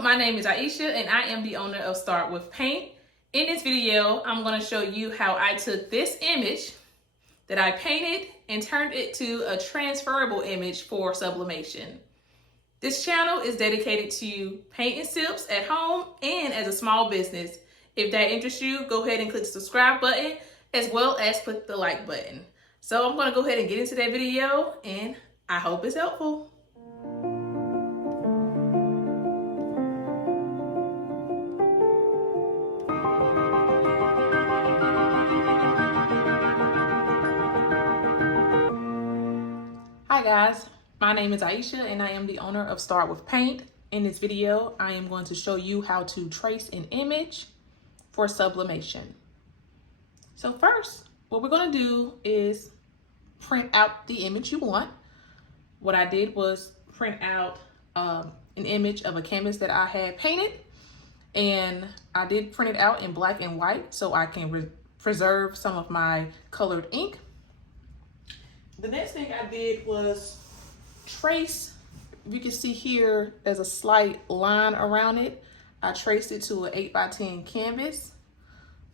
Hello, my name is Aisha and I am the owner of Start With Paint. In this video, I'm going to show you how I took this image that I painted and turned it to a transferable image for sublimation. This channel is dedicated to paint and sips at home and as a small business. If that interests you, go ahead and click the subscribe button as well as click the like button. So I'm going to go ahead and get into that video and I hope it's helpful. Hi guys, my name is Aisha and I am the owner of Start With Paint. In this video, I am going to show you how to trace an image for sublimation. So first, what we're going to do is print out the image you want. What I did was print out an image of a canvas that I had painted, and I did print it out in black and white so I can preserve some of my colored ink. The next thing I did was trace. You can see here there's a slight line around it. I traced it to an 8x10 canvas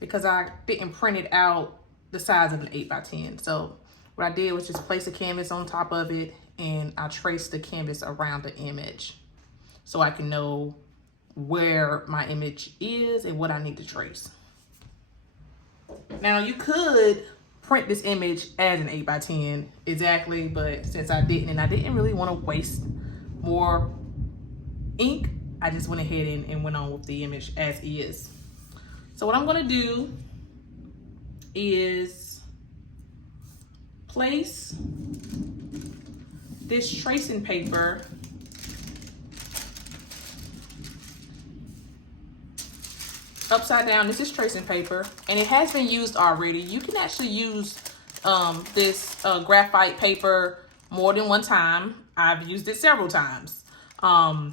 because I didn't print it out the size of an 8x10. So what I did was just place a canvas on top of it and I traced the canvas around the image so I can know where my image is and what I need to trace. Now you could print this image as an 8x10 exactly, but since I didn't and I didn't really want to waste more ink, I just went ahead and went on with the image as is. So what I'm going to do is place this tracing paper upside down. This is tracing paper and it has been used already. You can actually use this graphite paper more than one time. I've used it several times. And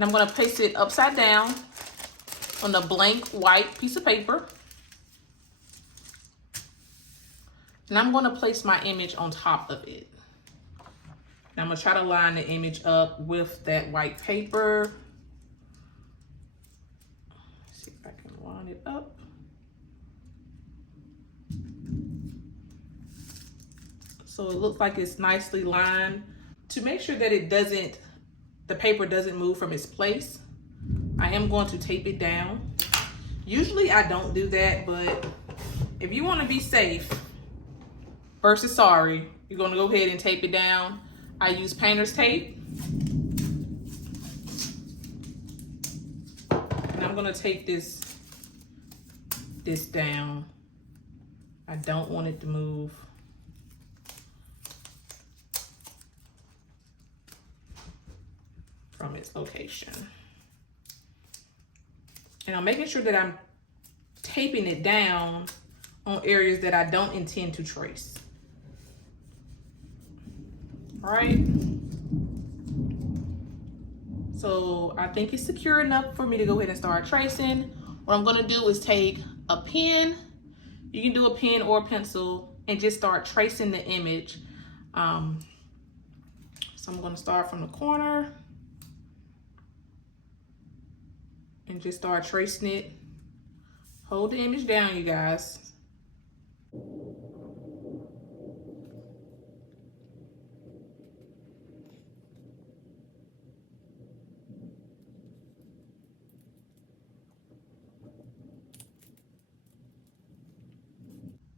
I'm going to place it upside down on a blank white piece of paper. And I'm going to place my image on top of it. And I'm going to try to line the image up with that white paper. Line it up. So it looks like it's nicely lined. To make sure that the paper doesn't move from its place, I am going to tape it down. Usually I don't do that, but if you want to be safe versus sorry, you're going to go ahead and tape it down. I use painter's tape. And I'm going to take this down. I don't want it to move. From its location. And I'm making sure that I'm taping it down on areas that I don't intend to trace. All right. So I think it's secure enough for me to go ahead and start tracing. What I'm gonna do is take a pen. You can do a pen or a pencil and just start tracing the image. So I'm gonna start from the corner and just start tracing it. Hold the image down, you guys.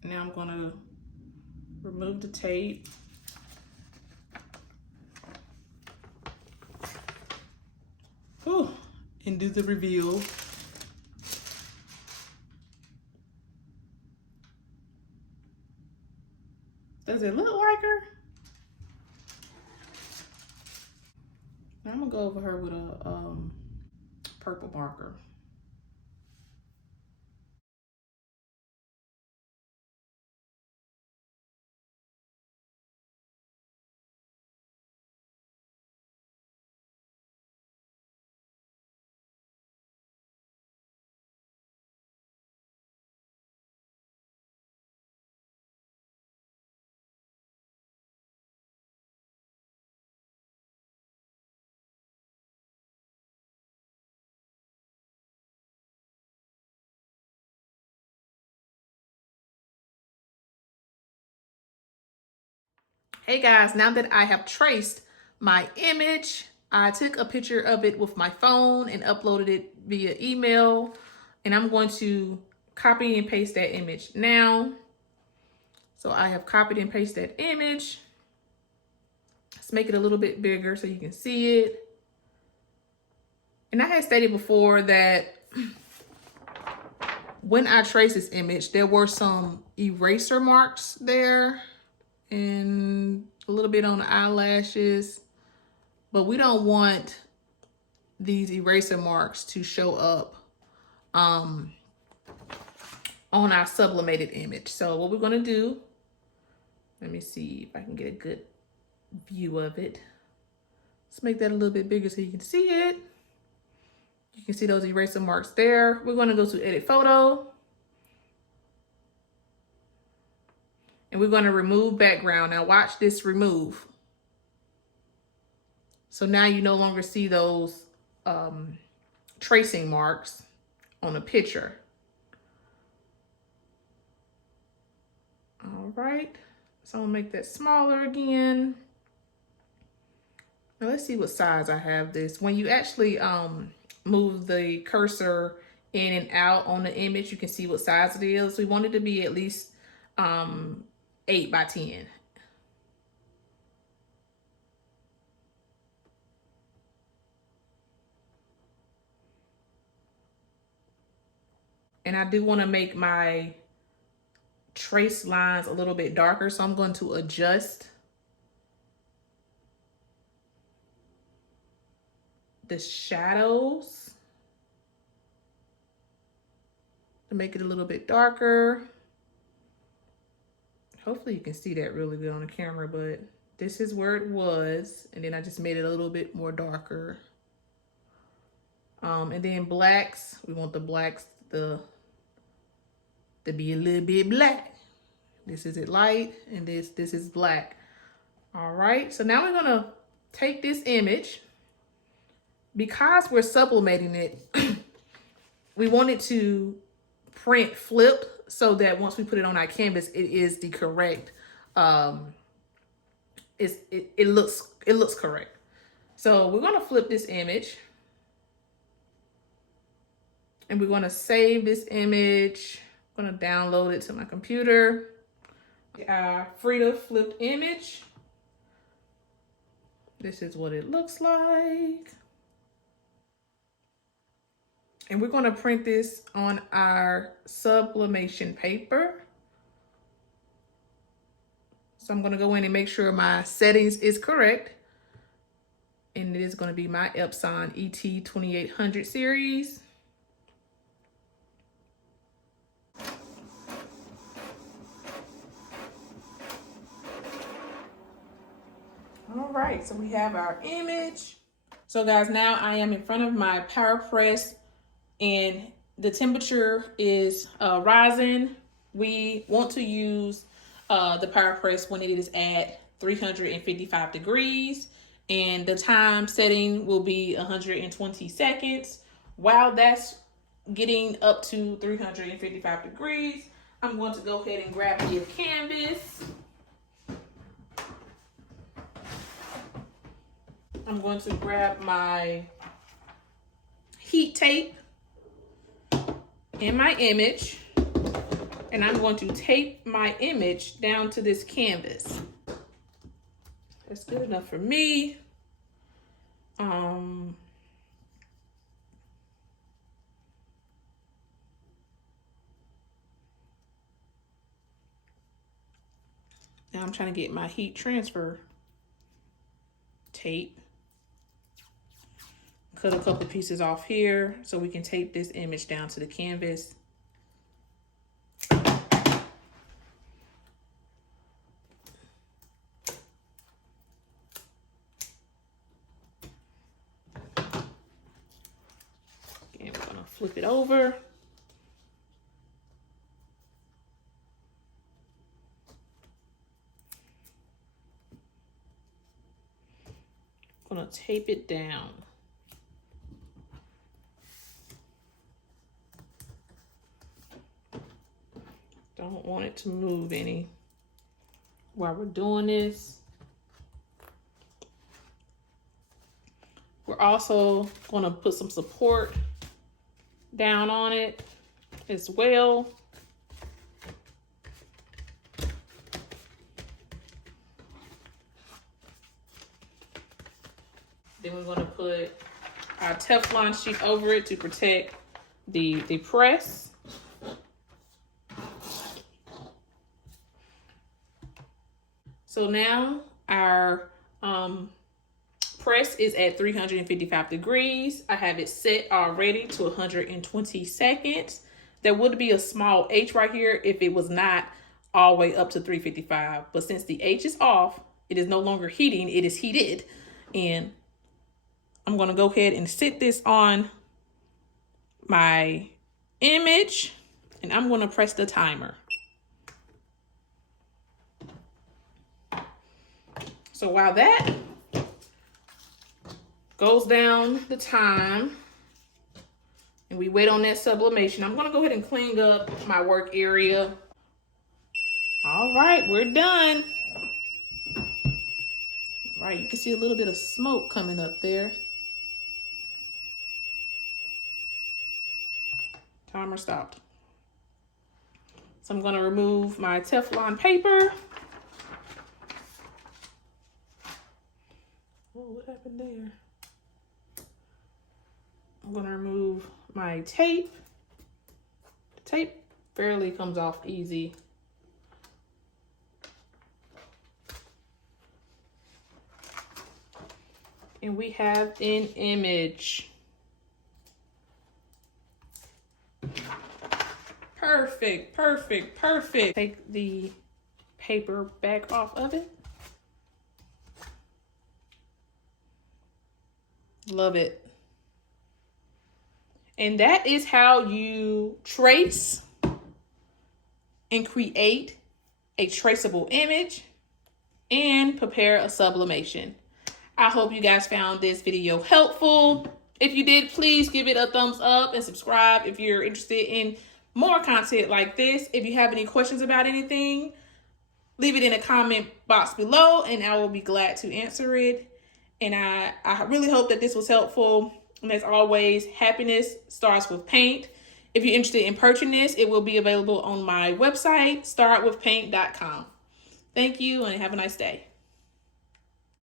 Now I'm gonna remove the tape. Ooh, and do the reveal. Does it look like her? I'm gonna go over her with a purple marker. Hey guys, now that I have traced my image, I took a picture of it with my phone and uploaded it via email, and I'm going to copy and paste that image now. So I have copied and pasted that image. Let's make it a little bit bigger so you can see it. And I had stated before that when I traced this image, there were some eraser marks there and a little bit on the eyelashes, but we don't want these eraser marks to show up on our sublimated image. So what we're gonna do, let me see if I can get a good view of it. Let's make that a little bit bigger so you can see it. You can see those eraser marks there. We're gonna go to edit photo. And we're gonna remove background. Now watch this remove. So now you no longer see those tracing marks on a picture. All right, so I'm gonna make that smaller again. Now let's see what size I have this. When you actually move the cursor in and out on the image, you can see what size it is. We want it to be at least 8 by 10. And I do want to make my trace lines a little bit darker, so I'm going to adjust the shadows to make it a little bit darker. Hopefully you can see that really good on the camera, but this is where it was, and then I just made it a little bit more darker. And then blacks, we want the blacks to be a little bit black. This is it light, and this is black. All right, so now we're gonna take this image. Because we're sublimating it, we want it to print flip so that once we put it on our canvas, it is the correct, it looks correct. So we're gonna flip this image, and we're gonna save this image. I'm gonna download it to my computer. Frida flipped image. This is what it looks like. And we're gonna print this on our sublimation paper. So I'm gonna go in and make sure my settings is correct. And it is gonna be my Epson ET2800 series. All right, so we have our image. So guys, now I am in front of my PowerPress and the temperature is rising. We want to use the PowerPress when it is at 355 degrees, and the time setting will be 120 seconds. While that's getting up to 355 degrees, I'm going to go ahead and grab me a canvas. I'm going to grab my heat tape and my image, and I'm going to tape my image down to this canvas. That's good enough for me. Now I'm trying to get my heat transfer tape. Cut a couple pieces off here so we can tape this image down to the canvas. And we're gonna flip it over. I'm gonna tape it down. Don't want it to move any while we're doing this. also going to put some support down on it as well. Then we're going to put our Teflon sheet over it to protect the press. So now our press is at 355 degrees. I have it set already to 120 seconds. There would be a small H right here if it was not all the way up to 355. But since the H is off, it is no longer heating, it is heated. And I'm going to go ahead and sit this on my image, and I'm going to press the timer. So while that goes down the time and we wait on that sublimation, I'm going to go ahead and clean up my work area. All right, we're done. All right, you can see a little bit of smoke coming up there. Timer stopped. So I'm going to remove my Teflon paper. Oh, what happened there? I'm going to remove my tape. The tape barely comes off easy. And we have an image. Perfect, perfect, perfect. Take the paper back off of it. Love it. And that is how you trace and create a traceable image and prepare a sublimation. I hope you guys found this video helpful. If you did, please give it a thumbs up and subscribe if you're interested in more content like this. If you have any questions about anything, leave it in a comment box below and I will be glad to answer it. And I really hope that this was helpful. And as always, happiness starts with paint. If you're interested in purchasing this, it will be available on my website, startwithpaint.com. Thank you and have a nice day.